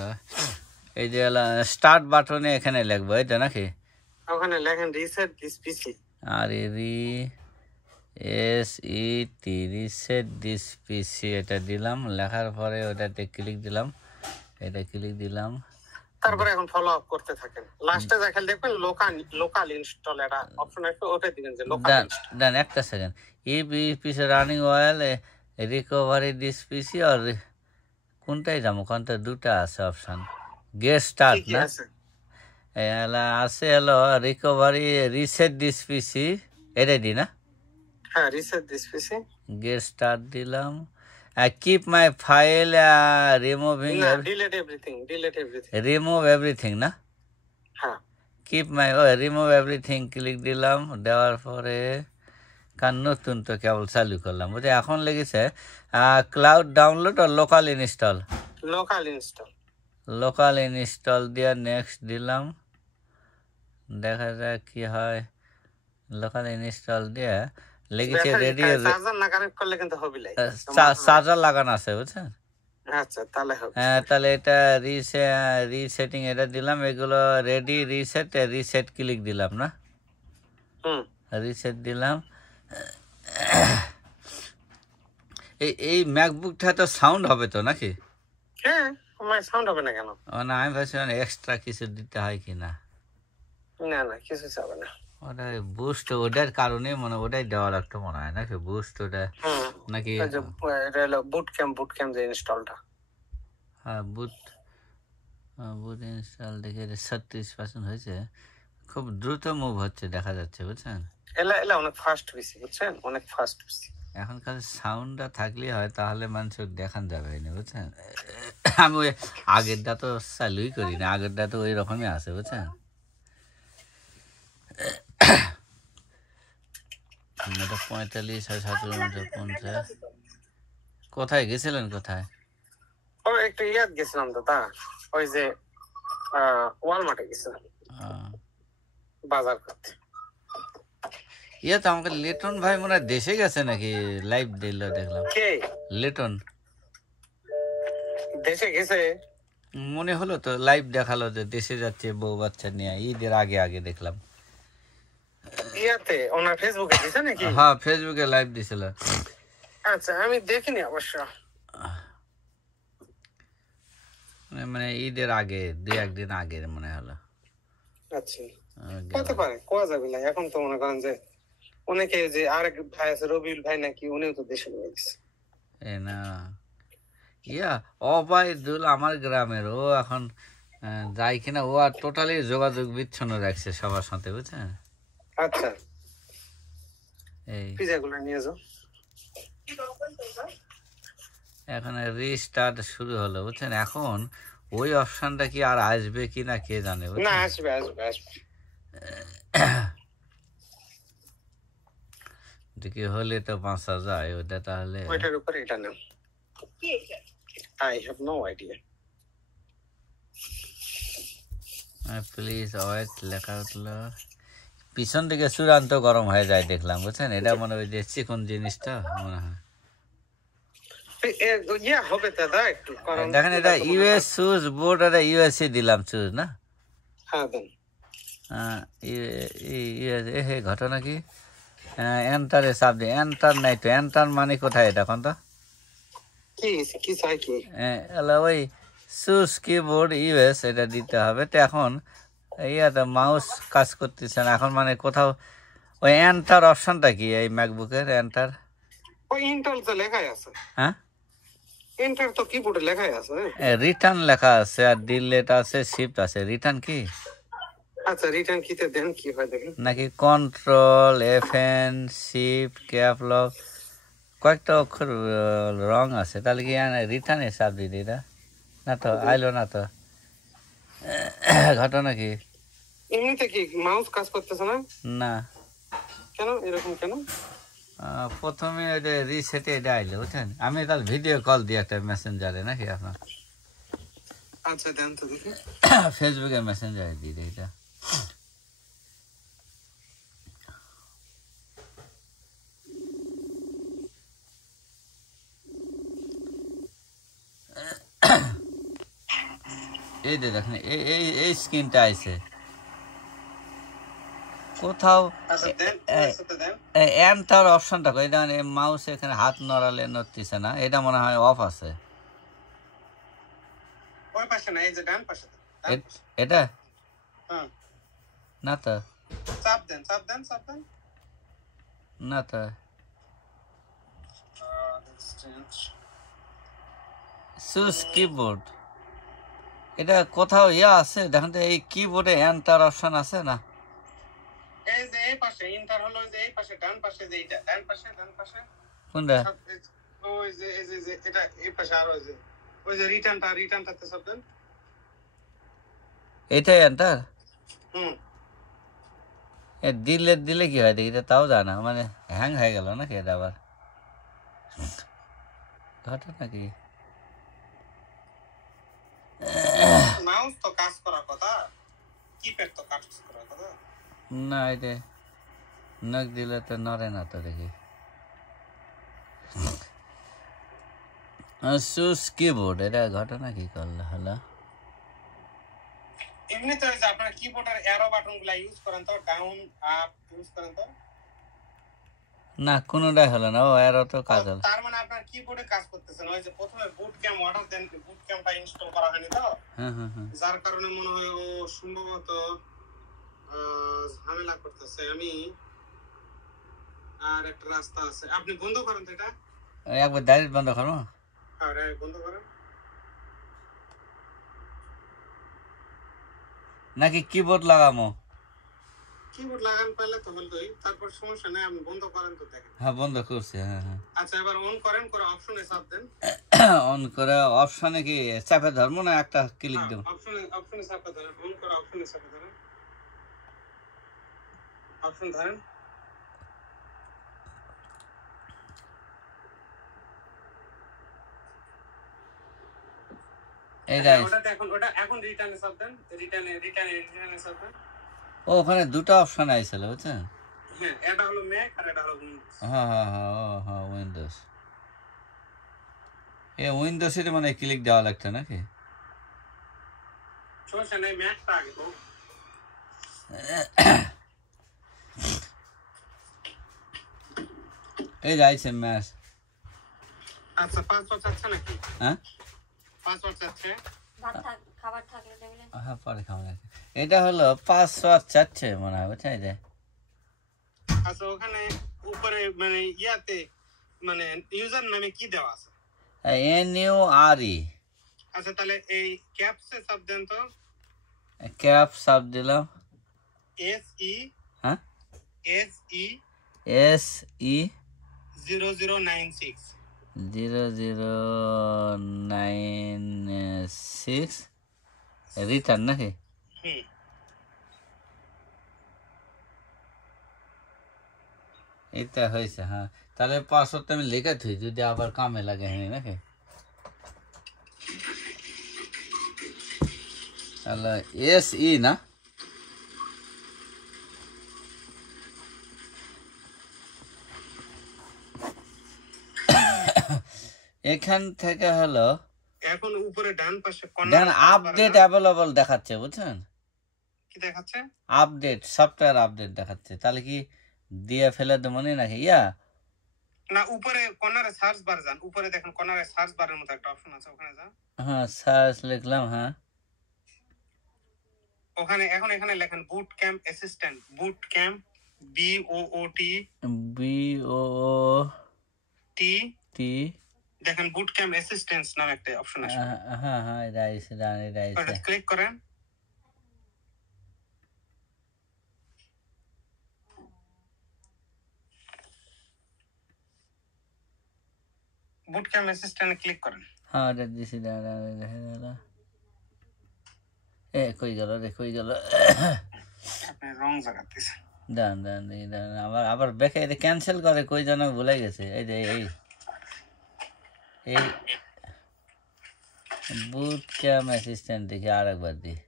হলো এই যে হলো স্টার্ট বাটনে এখানে লিখবো এটা নাকি ওখানে লেখেন রিসেট দিস পিসি আর রিসেট দিস পিসি এটা দিলাম লেখার পরে ওটাতে ক্লিক দিলাম এটা ক্লিক দিলাম তারপরে এখন ফলো আপ করতে থাকেন লাস্টে দেখেন দেখবেন লোকাল ইনস্টল এটা অপশন আছে ওটা দিবেন যে লোকাল ইনস্টল দেন একটা second PC running well recovery this PC আর কোনটাই যাবো কোনটা দুটা আছে অপশন গেট স্টার্ট না আছে হলো রিকভারি রিসেট দিস পিসি এটাই দি না হ্যাঁ reset this PC get start দিলাম keep my file removing delete everything remove everything না হ্যাঁ keep my remove everything click দিলাম দেওয়ার পরে কার নতুন তো কেবল চালু করলাম বুঝে এখন লেগেছে ক্লাউড ডাউনলোড আর লোকাল ইনস্টল দিয়ে নেক্সট দিলাম দেখা যায় কি হয় লোকাল ইনস্টল দিয়ে লেগেছে রেডি চার্জার না কানেক্ট করলে কিন্তু হবে না চার্জার লাগানো আছে বুঝছেন আচ্ছা তাহলে হবে তাহলে এটা রিসেটিং এটা দিলাম এগুলো রেডি রিসেট ক্লিক দিলাম না রিসেট দিলাম এই ম্যাকবুকটা তো সাউন্ড হবে তো নাকি হ্যাঁ সাউন্ড হবে না কেন না আমি ভাবছিলাম এক্সট্রা কিছু দিতে হয় কিনা না কিছু চাবে না ওটা বুস্ট ওটার কারণে মনে ওটাই দেওয়া লাগতো মনে হয় নাকি বুস্ট ওটা নাকি বুট ক্যাম্প যে ইনস্টলটা হ্যাঁ বুট ইনস্টল দেখে 36% হয়েছে খুব দ্রুত মুভ হচ্ছে দেখা যাচ্ছে বুঝছেন এলা অনেক ফাস্ট পিসি বুঝছেন অনেক ফাস্ট পিসি এখন খালি সাউন্ডটা থাকলে হয় তাহলে মানুষের দেখান যাবে না বুঝছেন আমি ওই আগেরটা তো চালুই করি না আগেরটা তো ওই রকমই আছে বুঝছেন এটা 45 আর 57 কোথায় গেছিলেন কোথায় একটু ইয়াদ গেছিলাম তো তা ওই যে ওয়ালমার্টে গেছিলাম বাজার করতে তো আমাকে লিটন ভাই মনে হয় দেশে গেছে নাকি লাইভ দিল দেখলাম কে লিটন দেশে গেছে মনে হলো তো লাইভ দেখালো যে দেশে যাচ্ছে বউ বাচ্চা নিয়ে ঈদের আগে দেখলাম ইয়াতে ওনার ফেসবুকে দিছে নাকি হ্যাঁ ফেসবুকে লাইভ দিছিল আচ্ছা আমি দেখিনি অবশ্য মানে ঈদের আগে 2-1 দিন আগে মনে হলো আচ্ছা হতে পারে কোয়া যাবে না এখন তো মনে করেন যে অনেকে যে আরেক ভাই আছে রবিউল ভাই নাকি উনিও তো দেশে গেছে না অবায়দুল আমার গ্রামের ও এখন যাই কিনা ও আর টোটালি যোগাযোগ বিচ্ছিন্ন রাখছে সবার সাথে বুঝছেন আচ্ছা এই পিজাগুলো নিয়ে যাও এখন রিস্টার্ট শুরু হলো বুঝছেন এখন ওই অপশনটা কি আর আসবে কিনা কে জানে না আসবে দেখি হলে তো 5000 ওটা তাহলে ওইটার উপরে এটা নাও I have no idea please wait লেখা উঠলো পিছন থেকে চূড়ান্ত গরম হয়ে যায় দেখলাম বুঝছেন এটা মনে হয় যে চিকন জিনিসটা মনে হয় দেখেন এটা ইউএস সুজ বোর্ড আর ইউএসএ দিলাম সুজ না ঘটনা কি এন্টারে চাপ দিই এন্টার নাই তো এন্টার মানে কোথায় এটা এখন তো ওই সুজ কিবোর্ড ইউএস এটা দিতে হবে তো এখন ইয়াতে মাউস কাজ করতেছে না এখন মানে কোথাও ওই এন্টার অপশনটা কি এই ম্যাকবুকের এন্টার ওই ইন্টার তো লেখাই আছে হ্যাঁ এন্টার তো কিবোর্ডে লেখাই আছে রিটার্ন লেখা আছে আর ডিলিট আছে শিফট আছে রিটার্ন কি আচ্ছা রিটার্ন কিতে দেন কি হয় দেখেন নাকি control FN shift cap lock কয়েকটা অক্ষর রং আছে তাহলে কি রিটার্নে চাপ দিই এটা না তো আইলো না তো ঘটনা কি এমনিতে কি মাউস কাজ করতেছে না না কেন এরকম কেন প্রথমে এটা রিসেটে এটা আইলো বুঝছেন আমি তাহলে ভিডিও কল দিই একটা মেসেঞ্জারে নাকি আপনার আচ্ছা দেন তো দেখি ফেসবুকে মেসেঞ্জারে দিই এটা এই যে দেখেন এই স্ক্রিনটা আইছে কোথাও এন্টার অপশনটা কই দেখেন এই মাউস এখানে হাত নড়ালে নড়তিছে না এটা মনে হয় অফ আছে ওই পাশে না এই যে ডান পাশে এটা হ্যাঁ না তো চাপ দেন না তো সুস কিবোর্ড এটা কোথাও ইয়া আছে দেখেন তো এই কিবোর্ডে এন্টার অপশন আছে না এই যে এই পাশে এন্টার হলো যে এই পাশে ডান পাশে যে এটা ডান পাশে কোনটা ওই যে এটা এই পাশে আর ওই যে রিটার্নটাতে সব দেন এইটাই এন্টার এ দিলে কি হয় দেখি তাও জানা মানে হ্যাং হয়ে গেল নাকি এটা আবার ঘটে নাকি মাউস তো কাজ করার কথা কিপ্যাড তো কাজ করার কথা না এটা নখ দিলে তো নড়ে না তো দেখি সুস কিবোর্ড এটা ঘটনা কি করলে হলো এমনি তো যে আপনারা কিবোর্ডের অ্যারো বাটনগুলো ইউজ করেন তো ডাউন আপ ইউজ করেন তো না কোনটাই হলো না ও অ্যারো তো কাজ হলো তার মানে আপনার কিবোর্ডে কাজ করতেছেন ওই যে প্রথমে বুট ক্যাম অর্ডার দেন বুট ক্যামটা ইনস্টল করা হয়নি তো হ্যাঁ যার কারণে মনে হয় ও সম্ভবত ঝামেলা করতেছে আমি আর একটা রাস্তা আছে আপনি বন্ধ করেন তো এটা একবার ডাইরেক্ট বন্ধ করো আরে বন্ধ করেন নাকি কিবোর্ড লাগামো কিবোর্ড লাগান পারলে তো হলোই তারপর সমস্যা নাই আপনি বন্ধ করেন তো দেখেন হ্যাঁ বন্ধ করছি হ্যাঁ আচ্ছা এবার অন করেন করে অপশনে চাপ দেন অন করে অপশনে কি চাপে ধরবো না একটা ক্লিক দেব অপশনে চাপে ধরেন অন করে অপশনে চাপে ধরেন অপশন ধরেন ওটা এখন রিটার্নে চাপ দেন রিটার্নে চাপ দেন ও ওখানে দুটো অপশন আইছিল বুঝছেন হ্যাঁ এটা হলো ম্যাক আর এটা হলো উইন্ডোজ হ্যাঁ উইন্ডোজ উইন্ডোজে মানে ক্লিক দেওয়া লাগতো নাকি সমস্যা নেই ম্যাকটা আগে তো এই যাইছে ম্যাচ আচ্ছা পাসওয়ার্ড চাচ্ছে নাকি হ্যাঁ পাসওয়ার্ড চাচ্ছে খাবার থাকলে টেবিলে হ্যাঁ পরে খাওয়া যাবে এটা হলো পাসওয়ার্ড চাচ্ছে মনে হয় বুঝছেন যে আচ্ছা ওখানে উপরে মানে ইয়াতে মানে ইউজার নামে কি দেওয়া আছে NURE আচ্ছা তাহলে এই ক্যাপসে সাব দেন তো ক্যাপ সাব দিলাম SE হ্যাঁ SE 0096 0096 রিটার্ন নাকি এটা হয়েছে হ্যাঁ তাহলে পাসওয়ার্ডটা আমি লিখে থুই যদি আবার কামে লাগে হ্যাঁ নাকি তাহলে SE না এখান থেকে হলো এখন উপরে ডান পাশে দেন আপডেট अवेलेबल দেখাচ্ছে বুঝছেন কি দেখাচ্ছে আপডেট সফটওয়্যার আপডেট দেখাচ্ছে তাহলে কি দিয়ে ফেলে দেব মনে নাকি ইয়া না উপরে কর্নারে সার্চ বার যান উপরে দেখেন কর্নারে সার্চ বারের মতো একটা অপশন আছে ওখানে যান হ্যাঁ সার্চ লিখলাম হ্যাঁ ওখানে এখন এখানে লেখেন boot camp assistant boot camp BOOT দেখেন বুট ক্যাম্প অ্যাসিস্ট্যান্স নামে একটা অপশন আছে হ্যাঁ এটা আইছে এটা ক্লিক করেন বুট ক্যাম্প অ্যাসিস্ট্যান্টে ক্লিক করেন হ্যাঁ এটা দিছি দাঁড়া কই গেল আপনি রং জায়গা দিছেন দাঁড়ান আবার ব্যাকে এটা ক্যান্সেল করে কই যেন ভুলে গেছে এই যে এই বুট ক্যাম্প অ্যাসিস্ট্যান্ট দেখি আরেকবার দিই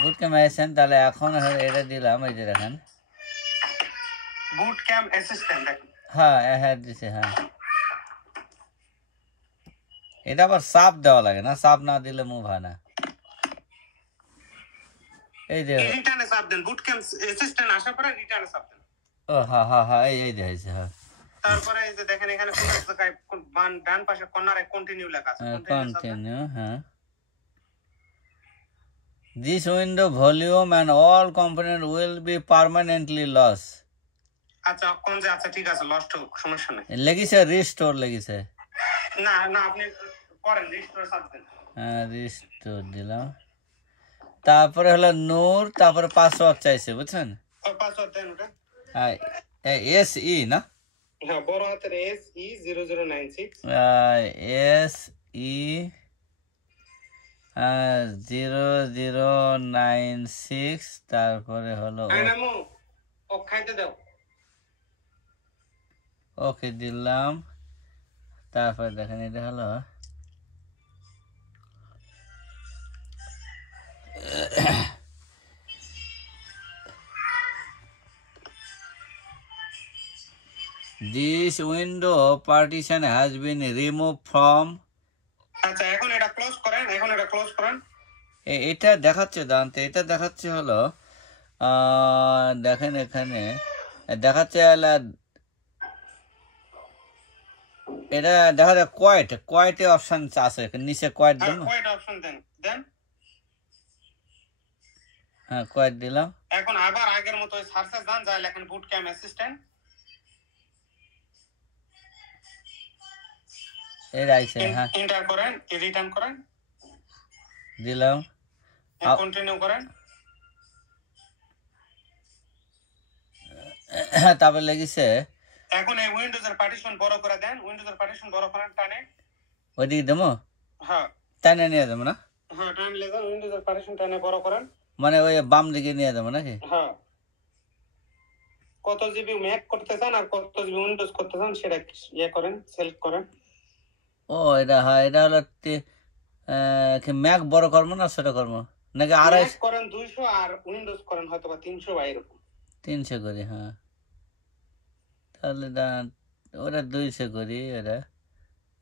বুট ক্যাম্প অ্যাসিস্ট্যান্ট তাহলে এখন এটা দিলাম এই যে দেখেন বুট ক্যাম্প অ্যাসিস্ট্যান্ট দেখেন হ্যাঁ দিছে হ্যাঁ এটা আবার সাপ দেওয়া লাগে না সাপ না দিলে মুভ হয় না এই যে রিটার্নে চাপ দেন, বুট ক্যাম্প অ্যাসিস্ট্যান্ট আসার পরে রিটার্নে চাপ দেন। ও হ্যাঁ হ্যাঁ হ্যাঁ, এই দেখাইছে। হ্যাঁ, তারপরে এই যে দেখেন এখানে কোন জায়গায় ডান পাশে কর্নারে কন্টিনিউ লেখা আছে, কন্টিনিউ। হ্যাঁ, this window volume and all component will be permanently lost. আচ্ছা কোন যে আচ্ছা ঠিক আছে, লস্ট হোক, সমস্যা নেই। লেগেছে রিস্টোর লেগেছে। না না আপনি করেন রিস্টোর চাপ দেন। হ্যাঁ, রিস্টোর দিলাম। তারপরে হলো নূর, তারপরে পাসওয়ার্ড চাইছে, বুঝছেন? পাসওয়ার্ড দেন ওটা। হ্যাঁ, এস ই না? হ্যাঁ, বড় হাতের এস ই 0096 এস ই 0096, তারপরে হলো ও খাইতে দাও। ওকে দিলাম। তারপরে দেখেন এটা হলো this window partition has been removed from. আচ্ছা এখন এটা ক্লোজ করেন, এখন এটা ক্লোজ করেন। এটা দেখাচ্ছে দাঁতে, এটা দেখাচ্ছে হলো দেখেন এখানে দেখাচ্ছে এটা দেখা যায় কোয়েটে অপশন আছে, নিচে কোয়েট দেন। কোয়েট অপশন দেন দেন। হ্যাঁ, কোয়েট দিলাম। এখন আবার আগের মতো সার্চে যান, যা লেখেন বুট ক্যাম্প অ্যাসিস্ট্যান্ট। এই আইছে। হ্যাঁ, এন্টার করেন, রিটার্ন করেন, দিলাম। কন্টিনিউ করেন। তারপর লেগেছে এখন এই উইন্ডোজের পার্টিশন বড় করে দেন, উইন্ডোজের পার্টিশন বড় করেন টানে। ওইদিকে দেবো? হ্যাঁ, টানে নিয়ে যাবো না? হ্যাঁ টান লেগেন, উইন্ডোজের পার্টিশন টানে বড় করেন। মানে ওই বাম দিকে নিয়ে যাবো নাকি? হ্যাঁ, কত জিবি ম্যাক করতে চান আর কত জিবি উইন্ডোজ করতে চান সেটা করেন, সিলেক্ট করেন। ও এটা, হ্যাঁ এটা হলো ম্যাক বড় করবো না ছোট করবো নাকি? 250 করেন 200 আর উইন্ডোজ করেন হয়তো বা 300 বা এরকম। 300 করি। হ্যাঁ, তাহলে ওটা 200 করি, এটা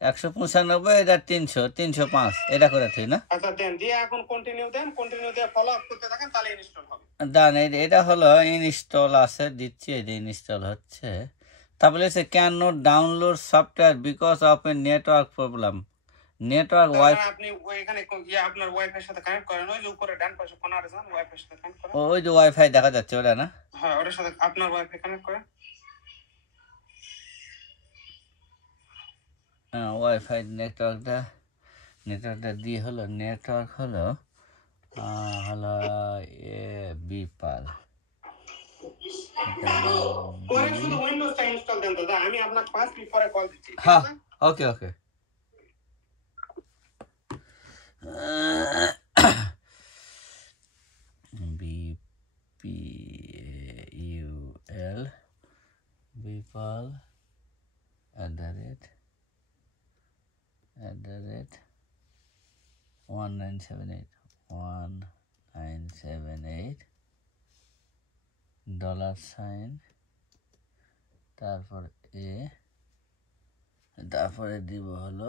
195, এটা 300, 305 এটা করে থাকি না? আচ্ছা দেন, দিয়ে এখন কন্টিনিউ দেন, কন্টিনিউ দিয়ে ফলো আপ করতে থাকেন, তাহলে ইনস্টল হবে। ডান। এটা হলো ইনস্টল আছে, দিচ্ছি, এটা ইনস্টল হচ্ছে। তারপরে সে can not download software because of a network problem. Network wifi আপনি ওইখানে আপনার ওয়াইফাই সাথে কানেক্ট করেন, ওই যে উপরে ডান পাশে কোণারে যান, ওয়াইফাই সাথে কানেক্ট করেন। ওই যে ওয়াইফাই দেখা যাচ্ছে ওটা না? হ্যাঁ, ওটার সাথে আপনার ওয়াইফাই কানেক্ট করেন। হ্যাঁ, ওয়াইফাই নেটওয়ার্কটা দিয়ে হলো, নেটওয়ার্ক হলো হলো বিপাল। পরে শুধু উইন্ডোজটা ইনস্টল দেন দাদা, আমি আপনাকে 5 মিনিট পরে কল দিচ্ছি। হ্যাঁ, ওকে ওকে। BPAUL বিপাল @1978 $, তারপর তারপরে দিব হলো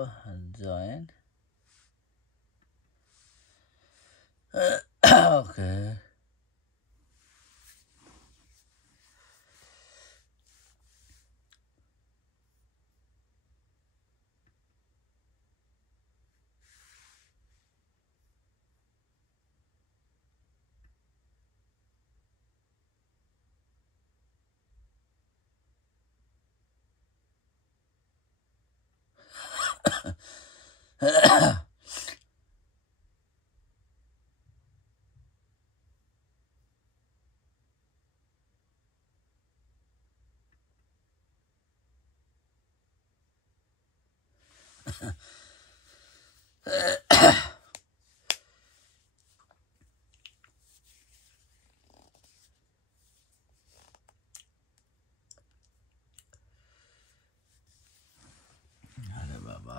জয়েন। ওকে, আরে বাবা।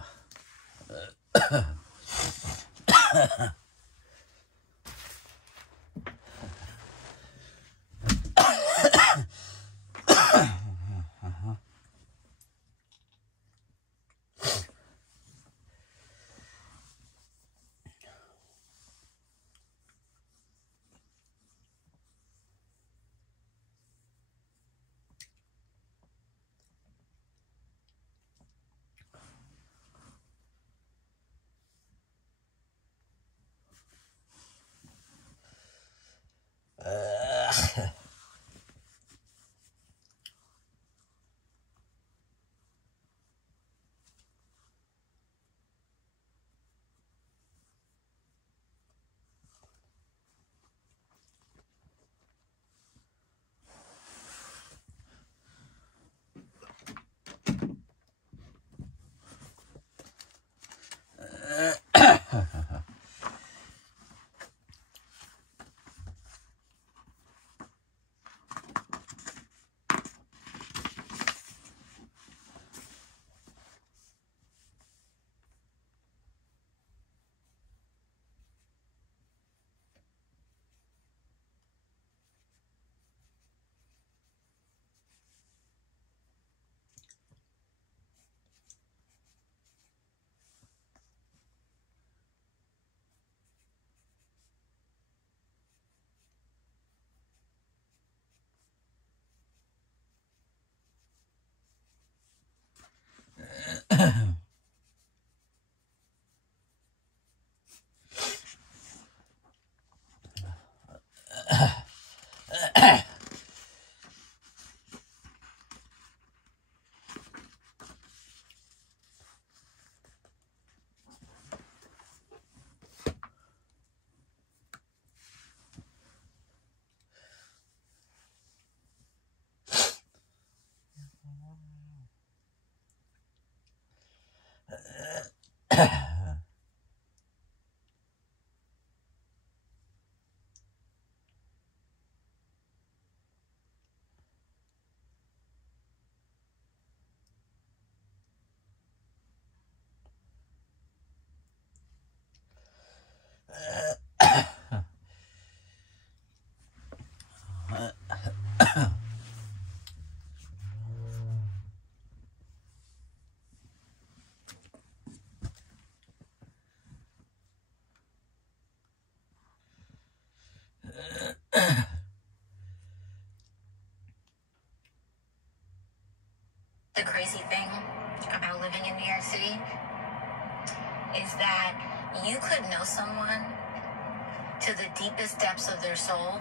to the deepest depths of their soul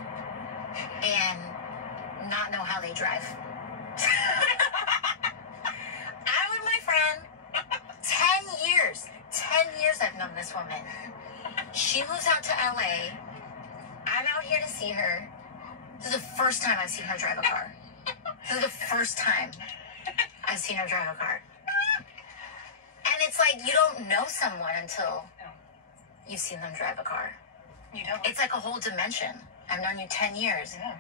and not know how they drive. I'm with my friend. 10 years. 10 years I've known this woman. She moves out to LA. I'm out here to see her. This is the first time I've seen her drive a car. This is the first time I've seen her drive a car. And it's like you don't know someone until you've seen them drive a car. You don't. It's like a whole dimension. I've known you 10 years. Yeah.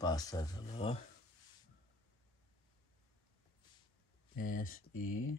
Pasta hello. SE0096.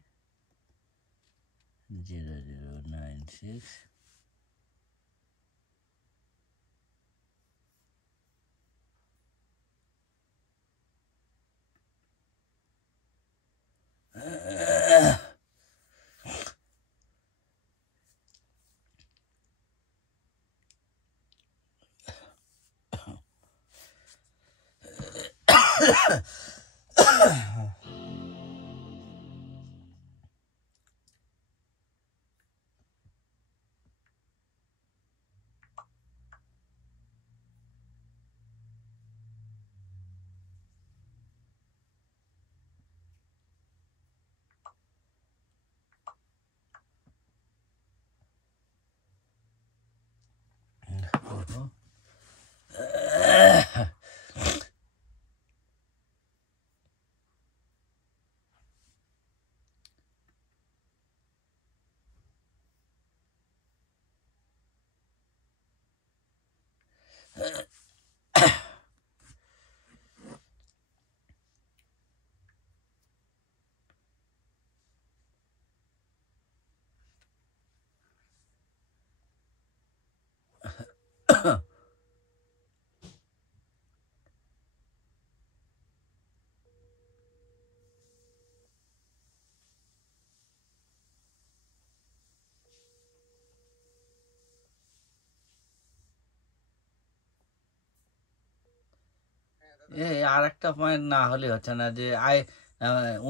এই আর একটা point না হলে হচ্ছে না যে I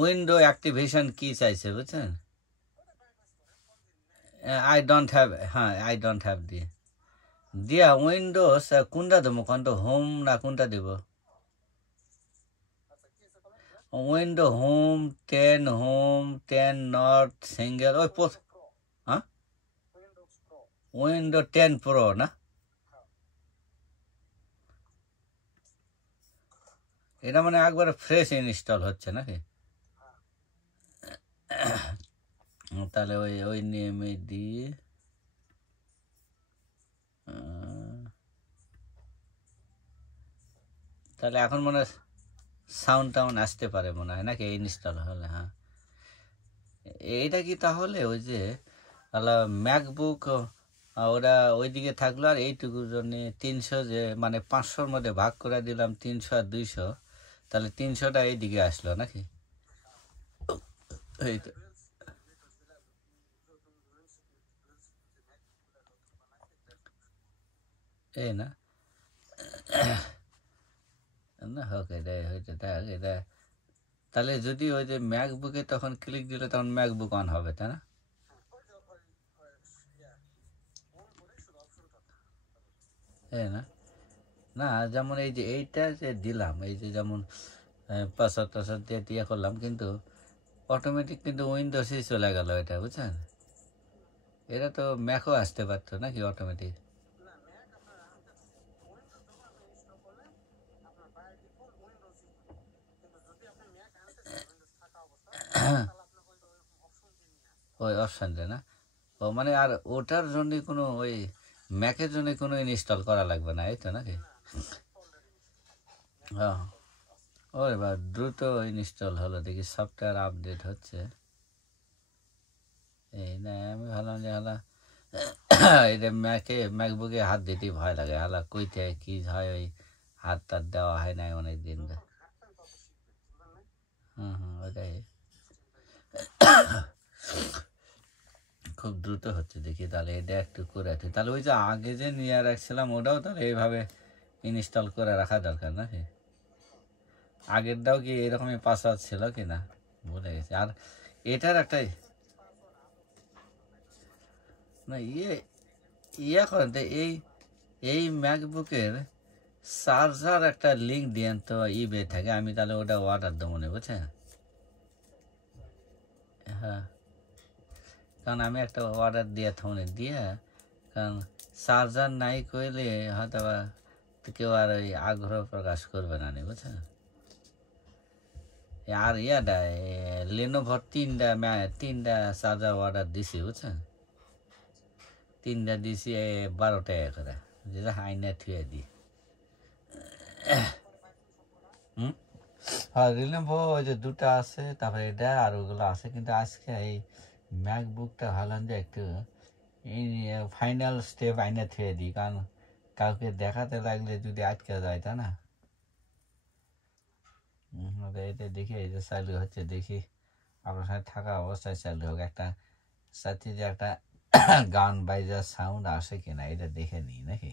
window activation কি চাইছে বুঝছেন আই ডোন্ট হ্যাভ হ্যাঁ আই ডোন্ট হ্যাভ দিয়া উইন্ডোজ কোনটা দেবো কোনটা হোম না কোনটা দেব উইন্ডো হোম 10 নট সিঙ্গেল ওই হ্যাঁ উইন্ডো 10 প্রো না এটা মানে একবারে ফ্রেশ ইনস্টল হচ্ছে নাকি তাহলে ওই ওই নিয়মে দিয়ে তাহলে এখন মনে হয় সাউন্ড টাউন আসতে পারে মনে হয় নাকি ইনস্টল হলে হ্যাঁ এইটা কি তাহলে ওই যে ম্যাকবুক ওরা ওইদিকে থাকলো আর এইটুকুর জন্য 300 যে মানে 500-র মধ্যে ভাগ করে দিলাম 300 আর 200 তাহলে 300টা এইদিকে আসলো নাকি এই তো এই না না হোক এটা হয়তো দেখ এটা তাহলে যদি ওই যে ম্যাকবুকে তখন ক্লিক দিলে তখন ম্যাকবুক অন হবে তাই না এই না না যেমন এই যে এইটা যে দিলাম এই যে যেমন পাসওয়ার্ড টাসওয়ার্ড দিয়ে দিয়ে করলাম কিন্তু অটোমেটিক কিন্তু উইন্ডোজেই চলে গেল এটা বুঝছেন এটা তো ম্যাকও আসতে পারতো নাকি অটোমেটিক ওই অপশানটা না ও মানে আর ওটার জন্য কোনো ওই ম্যাকের জন্য কোনো ইনস্টল করা লাগবে না এই তো নাকি হ্যাঁ ওই বা দ্রুত ইনস্টল হলো দেখি সফটওয়্যার আপডেট হচ্ছে এই না আমি ভাবলাম যে হালা এটা ম্যাকবুকে হাত দিতেই ভয় লাগে হালা কই থেকে কী হয় ওই হাত টাত দেওয়া হয় নাই অনেক দিন ওটাই খুব দ্রুত হচ্ছে দেখি তাহলে এটা একটু করে রাখি তাহলে ওই যে আগে যে নিয়ে রাখছিলাম ওটাও তাহলে এইভাবে ইনস্টল করে রাখা দরকার নাকি আগেরটাও কি এরকমই পাসওয়ার্ড ছিল কি না ভুলে গেছি আর এটার একটাই না ইয়ে করেন তো এই ম্যাকবুকের চার্জার একটা লিঙ্ক দিয়েন তো ইবে থাকে আমি তাহলে ওটা অর্ডার দেবো না বুঝছেন হ্যাঁ কারণ আমি একটা অর্ডার দিয়ে থামনে দিয়ে কারণ চার্জার নাই কইলে হয়তো বা কেউ আর ওই আগ্রহ প্রকাশ করবে না বুঝছেন আর ইয়াটা লেনোভোর তিনটা চার্জার অর্ডার দিছি বুঝছেন 3টা দিছি 12 টাকা করে যেটা আইনা থুয়ে দিই হ্যাঁ রিলেভো ওই যে 2টা আছে তারপরে এটা আর ওগুলো আছে কিন্তু আজকে এই ম্যাকবুকটা ভাবলাম যে একটু ফাইনাল স্টেপ আইনা থুয়ে দিই কারণ কাউকে দেখাতে লাগলে যদি আটকে যায় তা না এটা দেখি এই যে চালু হচ্ছে দেখি আপনার সাথে থাকা অবস্থায় চালু হোক একটা সাথে যে একটা গান বাইজার সাউন্ড আসে কিনা এটা দেখে নিই নাকি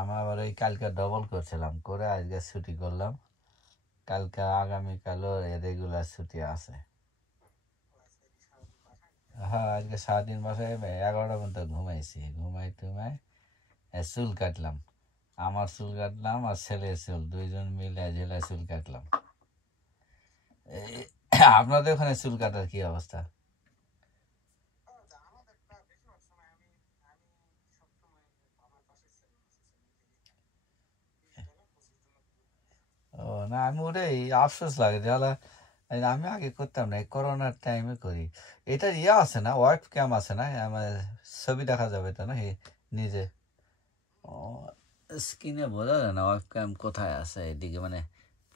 আমরা আবার ওই কালকে ডবল করছিলাম করে আজকে ছুটি করলাম কালকে আগামীকালও রেগুলার ছুটি আছে হ্যাঁ আজকে সারাদিন বাসায় 11টা পর্যন্ত ঘুমাইছি টুমাই চুল কাটলাম আমার চুল কাটলাম আর ছেলের চুল দুইজন মিলে জেলায় চুল কাটলাম আপনাদের ওখানে চুল কাটার কি অবস্থা ও না আমি ওটাই আফসোস লাগে যারা আমি আগে করতাম না করোনার টাইমে করি এটা ইয়ে আছে না ওয়েব ক্যাম আছে না আমার ছবি দেখা যাবে তো না নিজে স্কিনে বোঝা যায় না ওয়েব ক্যাম কোথায় আছে এদিকে মানে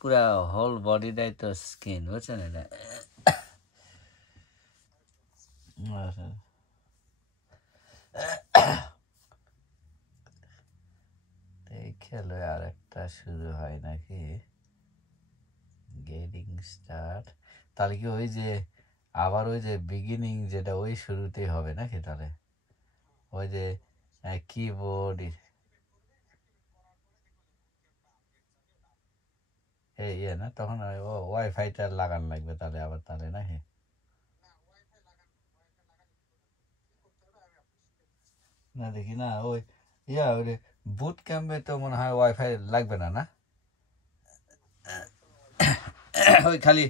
পুরা হোল বডিটাই তো স্কিন বুঝছেন এটা খেলো আর একটা শুরু হয় নাকি গেটিং স্টার্ট তাহলে কি ওই যে আবার ওই যে বিগিনিং যেটা ওই শুরুতেই হবে নাকি তাহলে ওই যে কিবোর্ড ইয়ে না, তখন ওয়াইফাইটা লাগানো লাগবে তাহলে আবার, তাহলে নাকি? না দেখি না, ওই ওই বুট ক্যাম্পে তো মনে হয় ওয়াইফাই লাগবে না, না? ওই খালি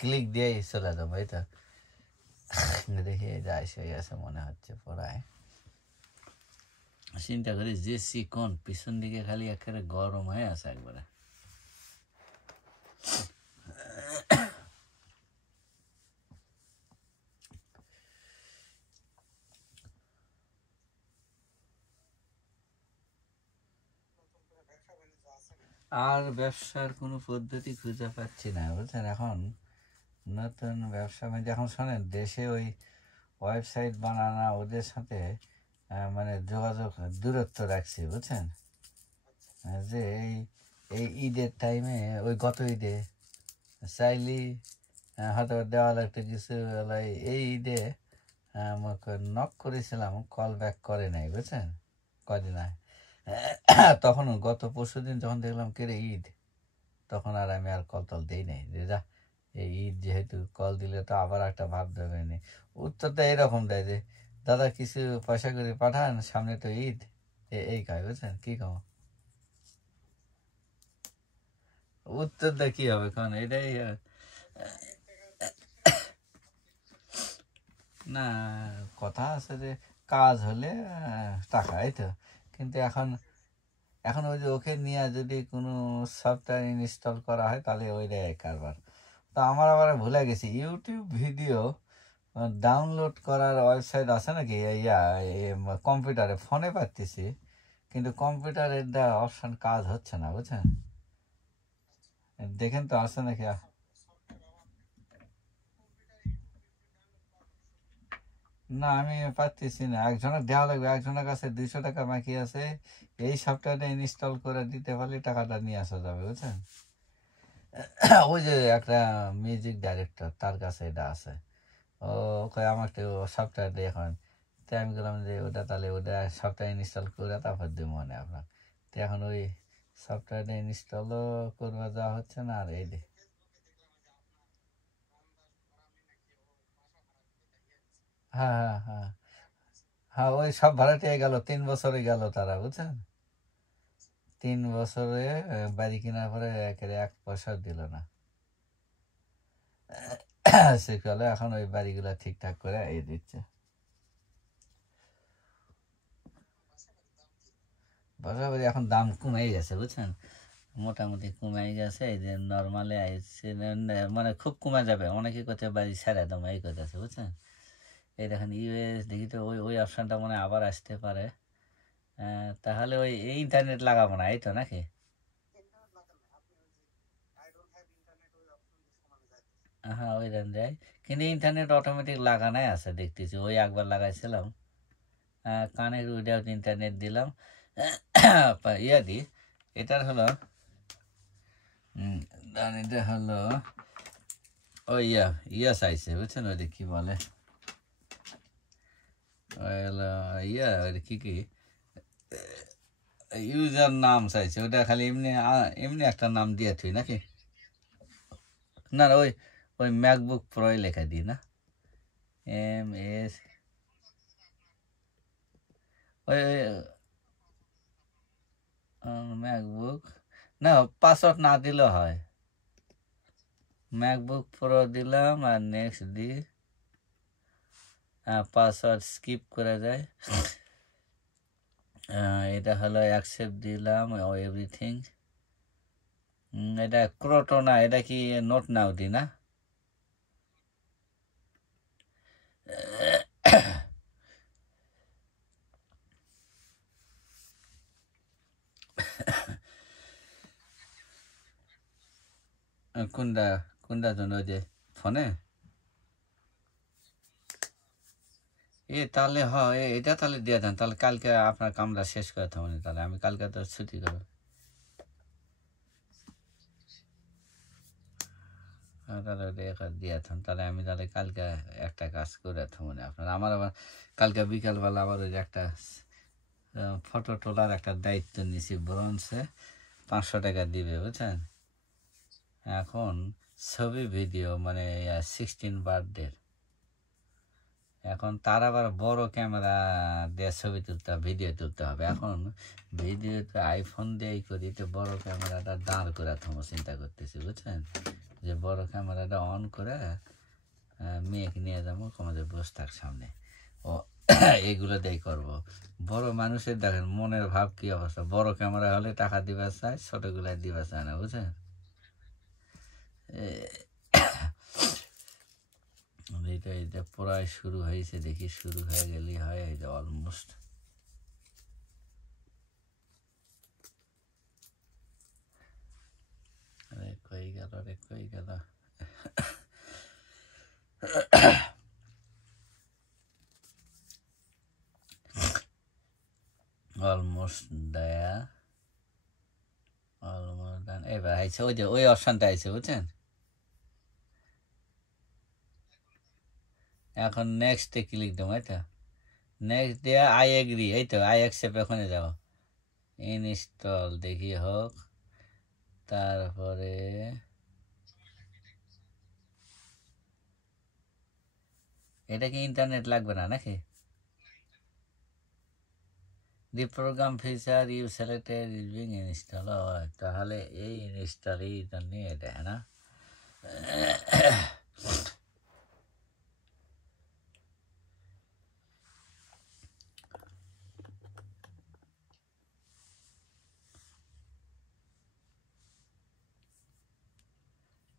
ক্লিক দিয়েই চলে যাবো, এই তো। দেখি এটা এসে গেছে মনে হচ্ছে পড়ায়। চিন্তা করি যে চিকন, পিছন দিকে খালি একেবারে গরম হয়ে আছে একবারে। আর ব্যবসার কোনো পদ্ধতি খুঁজে পাচ্ছি না, বুঝছেন? এখন নতুন ব্যবসা মানে এখন শোনেন, দেশে ওই ওয়েবসাইট বানানো ওদের সাথে মানে যোগাযোগ দূরত্ব রাখছি, বুঝছেন? যে এই ঈদের টাইমে, ওই গত ঈদে চাইলি হয়তো দেওয়া লাগতো কিছু, এই ঈদে আমাকে নক করেছিলাম, কল ব্যাক করে নাই, বুঝছেন? কদিন আয় তখন গত পরশু দিন যখন দেখলাম কে রে ঈদ, তখন আর আমি আর কল টল দিই নাই, যে যা এই ঈদ যেহেতু, কল দিলে তো আবার একটা ভাব দেবে নি। উত্তরটা এরকম দেয় যে দাদা কিছু পয়সা করে পাঠান, সামনে তো ঈদ, এই কয়, বুঝছেন? কি কম উত্তরটা কি হবে কারণ এটাই না। কথা আছে যে কাজ হলে টাকা, এই তো। কিন্তু এখন ওই যে ওকে নিয়ে যদি কোনো সফটওয়্যার ইনস্টল করা হয় তাহলে ওইটাই কারবার। তো আমার আবার ভুলে গেছি, ইউটিউব ভিডিও ডাউনলোড করার ওয়েবসাইট আছে নাকি কম্পিউটারে? ফোনে পাচ্ছি কিন্তু কম্পিউটারের অপশন কাজ হচ্ছে না, বুঝছেন? দেখেন তো আছে নাকি। না আমি পাচ্ছি না, একজনের দেওয়া লাগবে, একজনের কাছে 200 টাকা বাকি আছে। এই সফটওয়্যারটা ইনস্টল করে দিতে পারলে টাকাটা নিয়ে আসা যাবে, বুঝছেন? ওই যে একটা মিউজিক ডাইরেক্টর, তার কাছে এটা আছে। ও কয় আমাকে সফটওয়্যার দিয়ে এখন। তো আমি বললাম যে ওটা তাহলে ওটা সফটওয়্যার ইনস্টল করে তারপর দিব মানে আপনার। তো এখন ওই সফটওয়্যারটা ইনস্টলও করবা যাওয়া হচ্ছে না, আর এই হ্যাঁ হ্যাঁ হ্যাঁ হ্যাঁ, ওই সব ভাড়াটিয়া গেল, 3 বছরে গেল তারা, বুঝছেন? 3 বছরে বাড়ি কেনার পরে একেবারে 1 পয়সাও দিল না। সে কালে এখন ওই বাড়িগুলা ঠিকঠাক করে এই দিচ্ছে। বাসাবাড়ি এখন দাম কমে গেছে, বুঝছেন? মোটামুটি কমে গেছে, এই যে নর্মালে আইসে, মানে খুব কমে যাবে, অনেকে করতে বাড়ি ছেড়ে দাম এই করতেছে, বুঝছেন? এই দেখেন ইউএস দেখি তো ওই অপশানটা মনে হয় আবার আসতে পারে। তাহলে ওই ইন্টারনেট লাগাবো না, এই তো নাকি? হ্যাঁ ওই দেন যায়, কিন্তু ইন্টারনেট অটোমেটিক লাগানাই আছে দেখতেছি, ওই একবার লাগাইছিলাম কানের উইদাউট ইন্টারনেট দিলাম। দি এটার হলো এটা হলো ওই চাইছে, বুঝছেন? ওইটা কি বলে, ওই হলো ওইটা কি ইউজার নাম চাইছে, ওটা খালি এমনি এমনি একটা নাম দিয়ে তুই নাকি? না না, ওই ম্যাকবুক প্রোয় লেখা দিই না, MS ওই ম্যাকবুক, না পাসওয়ার্ড না দিলেও হয়। ম্যাকবুক প্রো দিলাম আর নেক্সট দি পাসওয়ার্ড স্কিপ করে যায়। এটা হলো অ্যাকসেপ্ট দিলাম এভরিথিং। এটা ক্রোটোনা, এটা কি নোট নাও দি না? কোনটা কোনটার জন্য, ওই যে ফোনে? তাহলে হয় এটা, তাহলে দিয়ে দেন, তাহলে কালকে আপনার কামটা শেষ করে থাকুন, তাহলে আমি কালকে তো ছুটি করবো। তাহলে ওটা দিয়ে থাকুন, তাহলে আমি তাহলে কালকে একটা কাজ করে থাকুন আপনার। আমার আবার কালকে বিকালবেলা আবার ওই যে একটা ফটো তোলার একটা দায়িত্ব নিয়েছি, ব্রঞ্জে 500 টাকা দিবে, বুঝছেন? এখন ছবি ভিডিও মানে 16 বার্থডে এখন তার আবার বড় ক্যামেরা দিয়ে ছবি তুলতে হবে ভিডিও তুলতে হবে এখন ভিডিওতে আইফোন দিয়েই করি তো বড় ক্যামেরাটা দাঁড় করে থামো চিন্তা করতেছি বুঝছেন যে বড় ক্যামেরাটা অন করে মেয়েকে নিয়ে যাবো আমাদের বসে থাক সামনে ও এগুলো দিয়েই করবো বড় মানুষের দেখেন মনের ভাব কি অবস্থা বড় ক্যামেরা হলে টাকা দিবা চায় ছোটগুলাই দিবা চায় না বুঝছেন এটা প্রায় শুরু হয়েছে দেখি শুরু হয়ে গেলেই হয় এই যে অলমোস্ট কই গেল অলমোস্ট দেয়া অলমোস্ট ডান এবার আইছে ওই যে ওই অপশনটা আইছে বুঝছেন এখন নেক্সটে ক্লিক দেবো এই তো নেক্সট দেয়া আই এগ্রি এই তো আই অ্যাকসেপ্ট ওখানে যাও ইনস্টল দেখি হোক তারপরে এটা কি ইন্টারনেট লাগবে না নাকি the program feature you selected is being install তাহলে এই ইনস্টলই নিয়ে দেয় না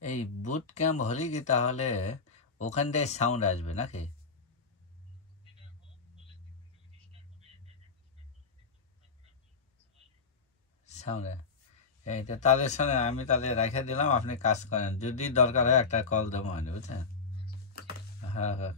এই বুট ক্যাম্প হলে কি তাহলে ওখান থেকে সাউন্ড আসবে নাকি সাউন্ড এইটা তাদের সঙ্গে আমি তাদের রেখে দিলাম আপনি কাজ করেন যদি দরকার হয় একটা কল দেবো মানে বুঝছেন হ্যাঁ হ্যাঁ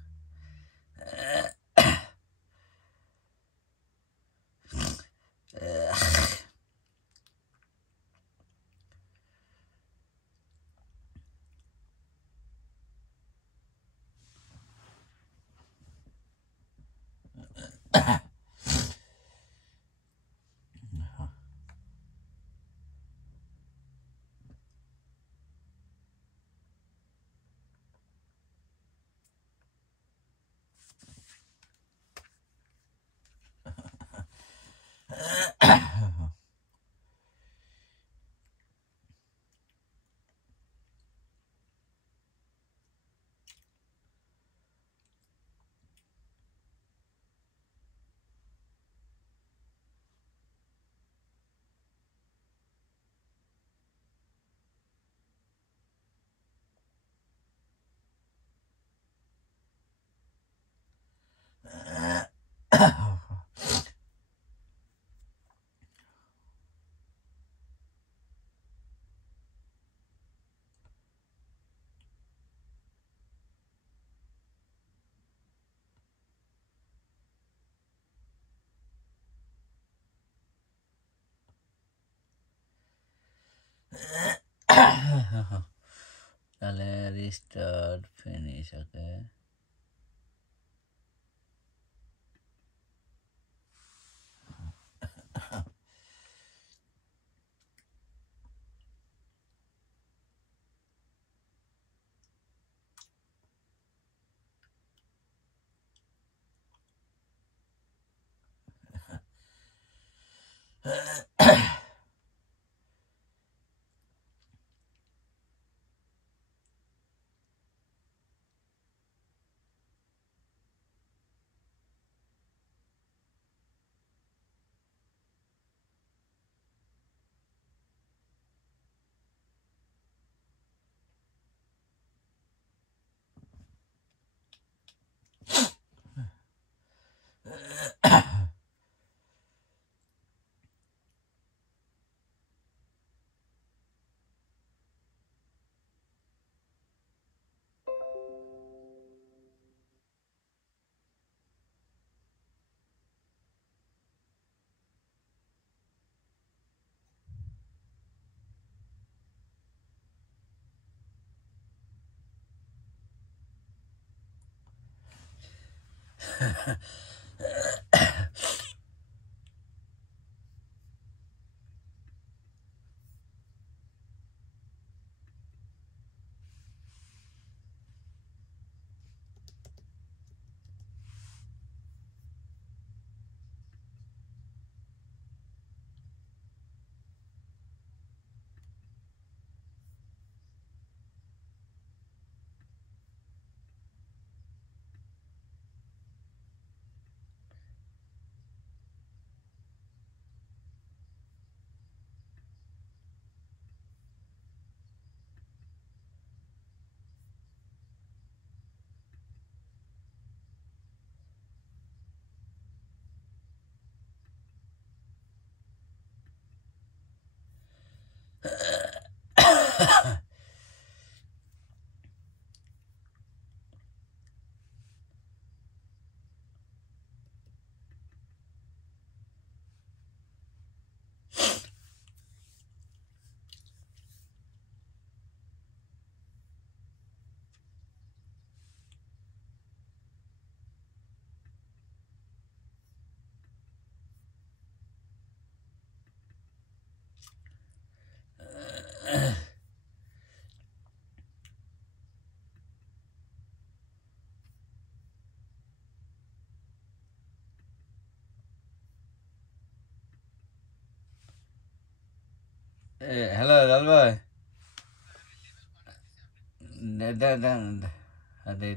তাহলে রিস্টার্ট ফিনিশ ওকে Hello, Dalboy.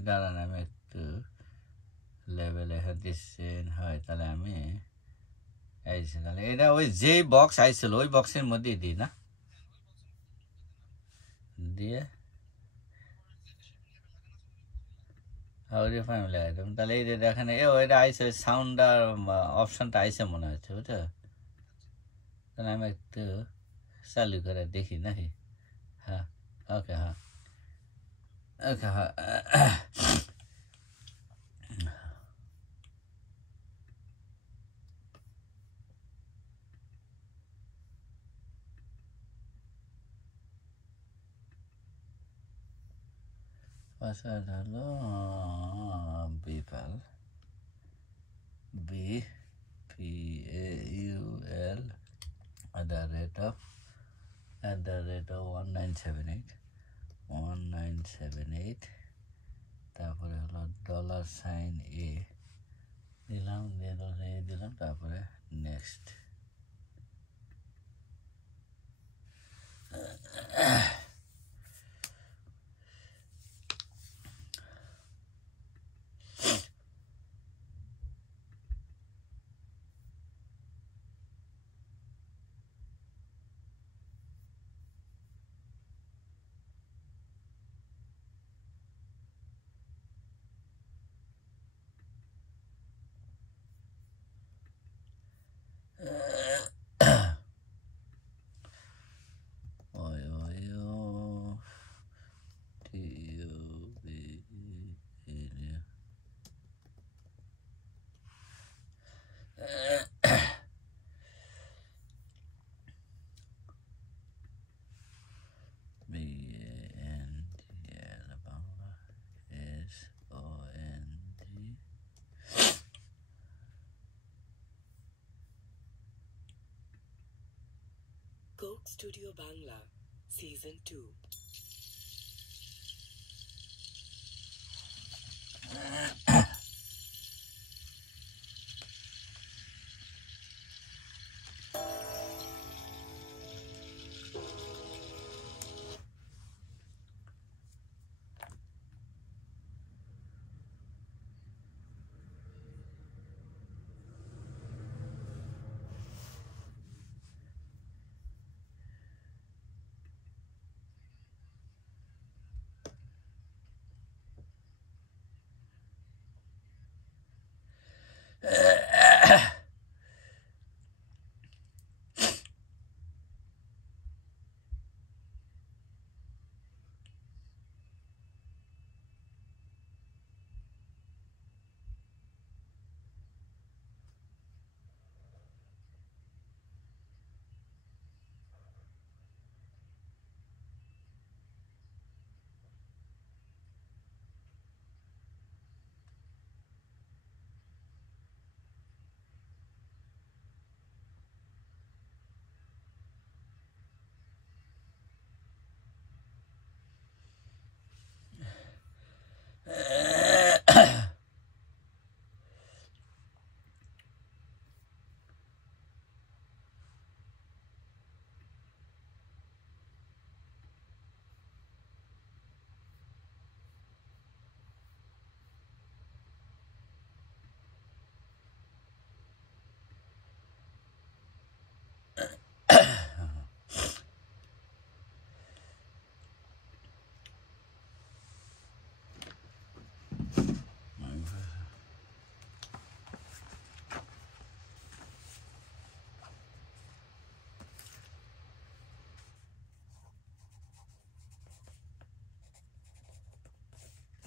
দাঁড়ান আমি একটু লেভেলে দিচ্ছেন হয় তাহলে আমি আইছি তাহলে এটা ওই যেই বক্স আইছিল ওই বক্সের মধ্যেই দিই না দিয়ে ওই ফাইম লাগাই দেবেন তাহলে এই যে দেখেন এটা আইসে সাউন্ড আর অপশনটা আইসে মনে হচ্ছে বুঝছো তাহলে আমি একটু চালু করে দেখি নাকি হ্যাঁ ওকে হ্যাঁ ওকে হ্যাঁ পাসওয়ার্ড হলো বিপাল BPAUL @19781 1978 তারপরে হলো $A দিলাম দিলাম তারপরে next Coke Studio Bangla Season 2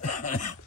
Ha ha ha.